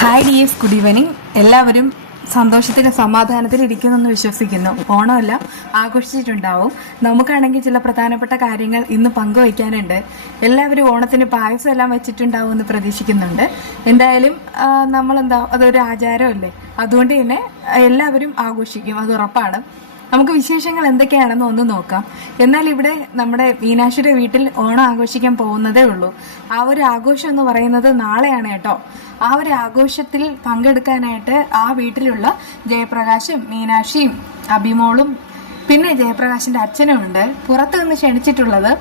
Hi dears, good evening. എല്ലാവരും സന്തോഷത്തിലും സമാധാനത്തിലും ഇരിക്കുന്നെന്ന് വിശ്വസിക്കുന്നു. ഓണമെല്ലാം ആഘോഷിച്ചിട്ടുണ്ടാവും. നമുക്കാണെങ്കിൽ ചില പ്രധാനപ്പെട്ട കാര്യങ്ങൾ ഇന്ന് പങ്കുവയ്ക്കാനുണ്ട്. എല്ലാവരും ഓണത്തിന് പായസം എല്ലാം വെച്ചിട്ടുണ്ടാവും എന്ന് പ്രതീക്ഷിക്കുന്നുണ്ട്. എന്തായാലും അതൊരു ആചാരമല്ലേ, അതുകൊണ്ട് തന്നെ എല്ലാവരും ആഘോഷിക്കും, അത് ഉറപ്പാണ്. നമുക്ക് വിശേഷങ്ങൾ എന്തൊക്കെയാണെന്ന് ഒന്ന് നോക്കാം. എന്നാൽ ഇവിടെ നമ്മുടെ മീനാക്ഷിയുടെ വീട്ടിൽ ഓണം ആഘോഷിക്കാൻ പോകുന്നതേ ഉള്ളൂ. ആ ഒരു ആഘോഷം എന്ന് പറയുന്നത് നാളെയാണ് കേട്ടോ. ആ ഒരു ആഘോഷത്തിൽ പങ്കെടുക്കാനായിട്ട് ആ വീട്ടിലുള്ള ജയപ്രകാശും മീനാക്ഷിയും അഭിമോളും പിന്നെ ജയപ്രകാശിന്റെ അച്ഛനും ഉണ്ട്. പുറത്തു നിന്ന് ക്ഷണിച്ചിട്ടുള്ളത്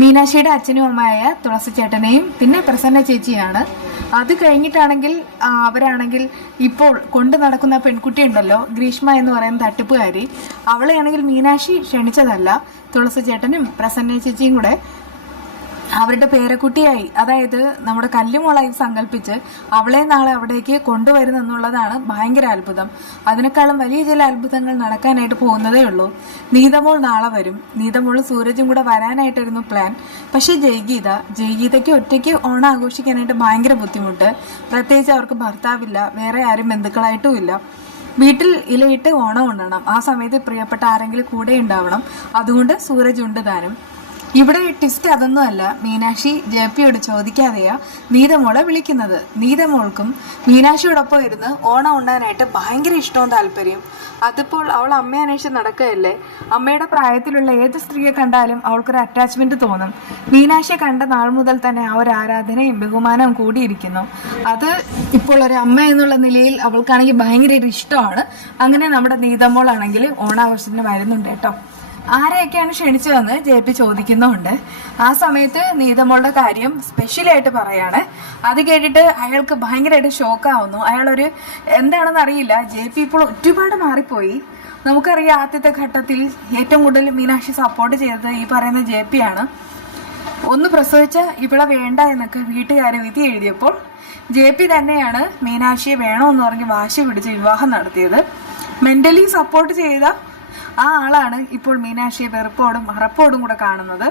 മീനാക്ഷിയുടെ അച്ഛനും അമ്മയായ തുളസി ചേട്ടനെയും പിന്നെ പ്രസന്ന ചേച്ചിയാണ്. അത് കഴിഞ്ഞിട്ടാണെങ്കിൽ അവരാണെങ്കിൽ ഇപ്പോൾ കൊണ്ടു നടക്കുന്ന പെൺകുട്ടി ഉണ്ടല്ലോ, ഗ്രീഷ്മ എന്ന് പറയുന്ന തട്ടിപ്പുകാരി, അവളെയാണെങ്കിൽ മീനാക്ഷി ക്ഷണിച്ചതല്ല. തുളസി ചേട്ടനും പ്രസന്ന ചേച്ചിയും കൂടെ അവരുടെ പേരക്കുട്ടിയായി, അതായത് നമ്മുടെ കല്ലുമോളായി സങ്കല്പിച്ച് അവളെ നാളെ അവിടേക്ക് കൊണ്ടുവരുന്നെന്നുള്ളതാണ് ഭയങ്കര അത്ഭുതം. അതിനേക്കാളും വലിയ ചില അത്ഭുതങ്ങൾ നടക്കാനായിട്ട് പോകുന്നതേ നീതമോൾ നാളെ വരും. നീതമോളും സൂരജും കൂടെ വരാനായിട്ടായിരുന്നു പ്ലാൻ. പക്ഷെ ജയ്ഗീതയ്ക്ക് ഒറ്റയ്ക്ക് ഓണം ആഘോഷിക്കാനായിട്ട് ഭയങ്കര ബുദ്ധിമുട്ട്. പ്രത്യേകിച്ച് അവർക്ക് ഭർത്താവില്ല, വേറെ ആരും ബന്ധുക്കളായിട്ടും ഇല്ല. വീട്ടിൽ ഇലയിട്ട് ഓണം ഉണ്ണണം. ആ സമയത്ത് പ്രിയപ്പെട്ട ആരെങ്കിലും കൂടെ ഉണ്ടാവണം. അതുകൊണ്ട് സൂരജ് ഉണ്ട് താനും. ഇവിടെ ട്വിസ്റ്റ് അതൊന്നുമല്ല. മീനാക്ഷി ജെപിയോട് ചോദിക്കാതെയാ നീതമോളെ വിളിക്കുന്നത്. നീതമോൾക്കും മീനാക്ഷിയോടൊപ്പം ഇരുന്ന് ഓണം ഉണ്ണാനായിട്ട് ഭയങ്കര ഇഷ്ടവും താല്പര്യം. അതിപ്പോൾ അവൾ അമ്മയെ അന്വേഷിച്ച് നടക്കുകയല്ലേ. അമ്മയുടെ പ്രായത്തിലുള്ള ഏത് സ്ത്രീയെ കണ്ടാലും അവൾക്കൊരു അറ്റാച്ച്മെന്റ് തോന്നും. മീനാക്ഷിയെ കണ്ട നാൾ മുതൽ തന്നെ ആ ഒരു ആരാധനയും ബഹുമാനവും കൂടിയിരിക്കുന്നു. അത് ഇപ്പോൾ ഒരു അമ്മ എന്നുള്ള നിലയിൽ അവൾക്കാണെങ്കിൽ ഭയങ്കര ഇഷ്ടമാണ്. അങ്ങനെ നമ്മുടെ നീതമോളാണെങ്കിൽ ഓണാഘോഷത്തിന് വരുന്നുണ്ട് കേട്ടോ. ആരെയൊക്കെയാണ് ക്ഷണിച്ചതെന്ന് ജെപി ചോദിക്കുന്നുണ്ട്. ആ സമയത്ത് നീതമോളുടെ കാര്യം സ്പെഷ്യലായിട്ട് പറയാണ്. അത് കേട്ടിട്ട് അയാൾക്ക് ഭയങ്കരമായിട്ട് ഷോക്കാവുന്നു. അയാളൊരു എന്താണെന്ന് അറിയില്ല. ജെപി ഇപ്പോൾ ഒരുപാട് മാറിപ്പോയി. നമുക്കറിയാം, ആദ്യത്തെ ഘട്ടത്തിൽ ഏറ്റവും കൂടുതൽ മീനാക്ഷി സപ്പോർട്ട് ചെയ്തത് ഈ പറയുന്ന ജെപിയാണ്. ഒന്ന് പ്രസവിച്ച ഇവിടെ വേണ്ട എന്നൊക്കെ വീട്ടുകാർ വിധി എഴുതിയപ്പോൾ ജെപി തന്നെയാണ് മീനാക്ഷിയെ വേണമെന്ന് പറഞ്ഞ് വാശി പിടിച്ച് വിവാഹം നടത്തിയത്. മെന്റലി സപ്പോർട്ട് ചെയ്ത ആ ആളാണ് ഇപ്പോൾ മീനാക്ഷിയെ വെറുപ്പോടും അറപ്പോടും കൂടെ കാണുന്നത്.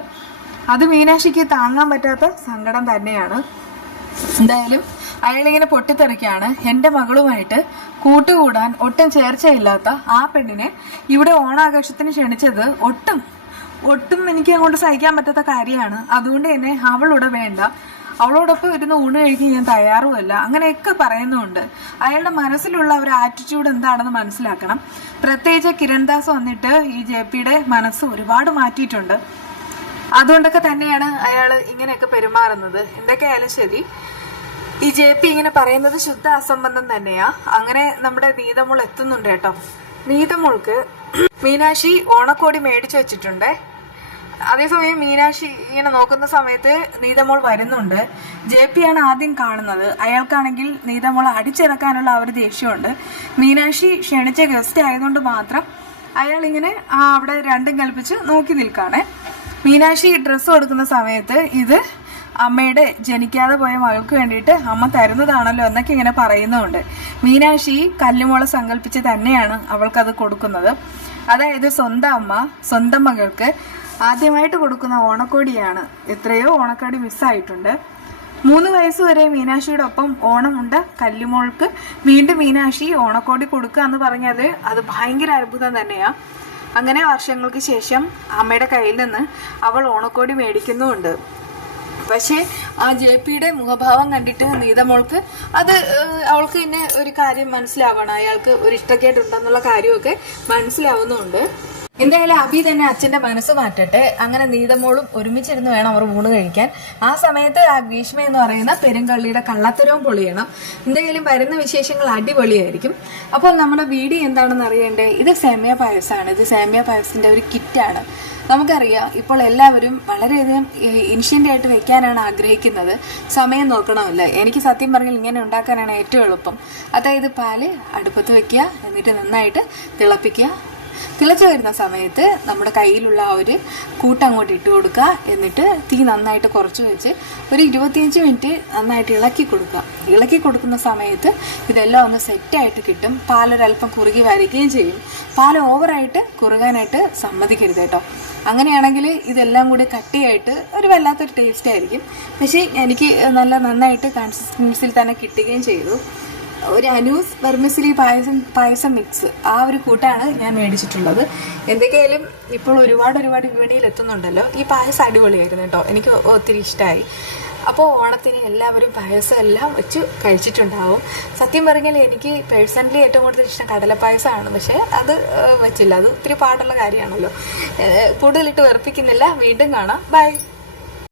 അത് മീനാക്ഷിക്ക് താങ്ങാൻ പറ്റാത്ത സങ്കടം തന്നെയാണ്. എന്തായാലും അയാളിങ്ങനെ പൊട്ടിത്തെറിക്കാണ്. എൻ്റെ മകളുമായിട്ട് കൂട്ടുകൂടാൻ ഒട്ടും ചേർച്ചയില്ലാത്ത ആ പെണ്ണിനെ ഇവിടെ ഓണാഘോഷത്തിന് ക്ഷണിച്ചത് ഒട്ടും എനിക്ക് അങ്ങോട്ട് സഹിക്കാൻ പറ്റാത്ത കാര്യമാണ്. അതുകൊണ്ട് തന്നെ അവളിവിടെ വേണ്ട, അവളോടൊപ്പം ഇരുന്ന് ഊണ് കഴിക്കാൻ ഞാൻ തയ്യാറുമല്ല, അങ്ങനെയൊക്കെ പറയുന്നുണ്ട്. അയാളുടെ മനസ്സിലുള്ള ഒരു ആറ്റിറ്റ്യൂഡ് എന്താണെന്ന് മനസ്സിലാക്കണം. പ്രത്യേകിച്ച് കിരൺദാസ് വന്നിട്ട് ഈ ജെപിയുടെ മനസ്സ് ഒരുപാട് മാറ്റിയിട്ടുണ്ട്. അതുകൊണ്ടൊക്കെ തന്നെയാണ് അയാൾ ഇങ്ങനെയൊക്കെ പെരുമാറുന്നത്. എന്തൊക്കെയായാലും ശരി, ഈ ജെപി ഇങ്ങനെ പറയുന്നത് ശുദ്ധ അസംബന്ധം തന്നെയാ. അങ്ങനെ നമ്മുടെ നീതമോൾ എത്തുന്നുണ്ട് കേട്ടോ. നീതമോൾക്ക് മീനാക്ഷി ഓണക്കോടി മേടിച്ചു വെച്ചിട്ടുണ്ട്. അതേസമയം മീനാക്ഷി ഇങ്ങനെ നോക്കുന്ന സമയത്ത് നീതമോൾ വരുന്നുണ്ട്. ജെപിയാണ് ആദ്യം കാണുന്നത്. അയാൾക്കാണെങ്കിൽ നീതമോളെ അടിച്ചിറക്കാനുള്ള ആ ഒരു ദേഷ്യമുണ്ട്. മീനാക്ഷി ക്ഷണിച്ച ഗസ്റ്റ് ആയതുകൊണ്ട് മാത്രം അയാൾ ഇങ്ങനെ അവിടെ രണ്ടും കൽപ്പിച്ച് നോക്കി നിൽക്കാണ്. മീനാക്ഷി ഡ്രസ്സ് കൊടുക്കുന്ന സമയത്ത് ഇത് അമ്മയുടെ ജനിക്കാതെ പോയ മകൾക്ക് വേണ്ടിയിട്ട് അമ്മ തരുന്നതാണല്ലോ എന്നൊക്കെ ഇങ്ങനെ പറയുന്നുണ്ട്. മീനാക്ഷി കല്ലുമോളെ സങ്കല്പിച്ച് തന്നെയാണ് അവൾക്കത് കൊടുക്കുന്നത്. അതായത് സ്വന്തം അമ്മ സ്വന്തം മകൾക്ക് ആദ്യമായിട്ട് കൊടുക്കുന്ന ഓണക്കോടിയാണ്. എത്രയോ ഓണക്കോടി മിസ്സായിട്ടുണ്ട്. 3 വയസ്സ് വരെ മീനാക്ഷിയുടെ ഒപ്പം ഓണമുണ്ട് കല്ലുമോൾക്ക് വീണ്ടും മീനാക്ഷി ഓണക്കോടി കൊടുക്കുക എന്ന് പറഞ്ഞത് അത് ഭയങ്കര അത്ഭുതം തന്നെയാ. അങ്ങനെ വർഷങ്ങൾക്ക് ശേഷം അമ്മയുടെ കയ്യിൽ നിന്ന് അവൾ ഓണക്കോടി മേടിക്കുന്നുമുണ്ട്. പക്ഷേ ആ ജെപിയുടെ മുഖഭാവം കണ്ടിട്ട് നീതമോൾക്ക് അവൾക്ക് തന്നെ ഒരു കാര്യം മനസ്സിലാവണം, അയാൾക്ക് ഒരു ഇഷ്ടക്കേടുണ്ടെന്നുള്ള കാര്യമൊക്കെ മനസ്സിലാവുന്നുണ്ട്. എന്തായാലും അഭി തന്നെ അച്ഛന്റെ മനസ്സ് മാറ്റട്ടെ. അങ്ങനെ നീതമോളും ഒരുമിച്ചിരുന്ന് വേണം അവർ ഊണ് കഴിക്കാൻ. ആ സമയത്ത് ആ ഗ്രീഷ്മ എന്ന് പറയുന്ന പെരുങ്കള്ളിയുടെ കള്ളത്തരവും പൊളിയണം. എന്തായാലും വരുന്ന വിശേഷങ്ങൾ അടിപൊളിയായിരിക്കും. അപ്പോൾ നമ്മുടെ വീഡിയോ എന്താണെന്ന് അറിയണ്ടേ? ഇത് സേമിയ പായസമാണ്. ഇത് സേമിയ പായസത്തിന്റെ ഒരു കിറ്റാണ്. നമുക്കറിയാം, ഇപ്പോൾ എല്ലാവരും വളരെയധികം ഇൻഷ്യൻ്റ് ആയിട്ട് വെക്കാനാണ് ആഗ്രഹിക്കുന്നത്. സമയം നോക്കണമല്ല. എനിക്ക് സത്യം പറഞ്ഞാൽ ഇങ്ങനെ ഉണ്ടാക്കാനാണ് ഏറ്റവും എളുപ്പം. അതായത് പാല് അടുപ്പത്ത് വെക്കുക, എന്നിട്ട് നന്നായിട്ട് തിളപ്പിക്കുക. തിളച്ചു വരുന്ന സമയത്ത് നമ്മുടെ കയ്യിലുള്ള ആ ഒരു കൂട്ടങ്ങോട്ട് ഇട്ട് കൊടുക്കുക. എന്നിട്ട് തീ നന്നായിട്ട് കുറച്ച് വെച്ച് ഒരു 25 മിനിറ്റ് നന്നായിട്ട് ഇളക്കി കൊടുക്കുക. ഇളക്കി കൊടുക്കുന്ന സമയത്ത് ഇതെല്ലാം ഒന്ന് സെറ്റായിട്ട് കിട്ടും. പാലൊരല്പം കുറുകി വരികയും ചെയ്യും. പാൽ ഓവറായിട്ട് കുറുകാനായിട്ട് സമ്മതിക്കരുത് കേട്ടോ. അങ്ങനെയാണെങ്കിൽ ഇതെല്ലാം കൂടി കട്ടിയായിട്ട് ഒരു വല്ലാത്തൊരു ടേസ്റ്റ് ആയിരിക്കും. പക്ഷേ എനിക്ക് നന്നായിട്ട് കൺസിസ്റ്റൻസിൽ തന്നെ കിട്ടുകയും ചെയ്തു. ഒരു അനൂസ് വെർമിസിലി പായസം മിക്സ് ആ ഒരു കൂട്ടാണ് ഞാൻ മേടിച്ചിട്ടുള്ളത്. എന്തൊക്കെയായാലും ഇപ്പോൾ ഒരുപാട് വിപണിയിൽ എത്തുന്നുണ്ടല്ലോ. ഈ പായസം അടിപൊളിയായിരുന്നു കേട്ടോ, എനിക്ക് ഒത്തിരി ഇഷ്ടമായി. അപ്പോൾ ഓണത്തിന് എല്ലാവരും പായസം എല്ലാം വെച്ച് കഴിച്ചിട്ടുണ്ടാവും. സത്യം പറഞ്ഞാൽ എനിക്ക് പേഴ്സണലി ഏറ്റവും കൂടുതൽ ഇഷ്ടം കടലപ്പായസമാണ്. പക്ഷേ അത് വെച്ചില്ല, അത് ഒത്തിരി പാടുള്ള കാര്യമാണല്ലോ. കൂടുതലിട്ട് വെറുപ്പിക്കുന്നില്ല. വീണ്ടും കാണാം. ബൈ.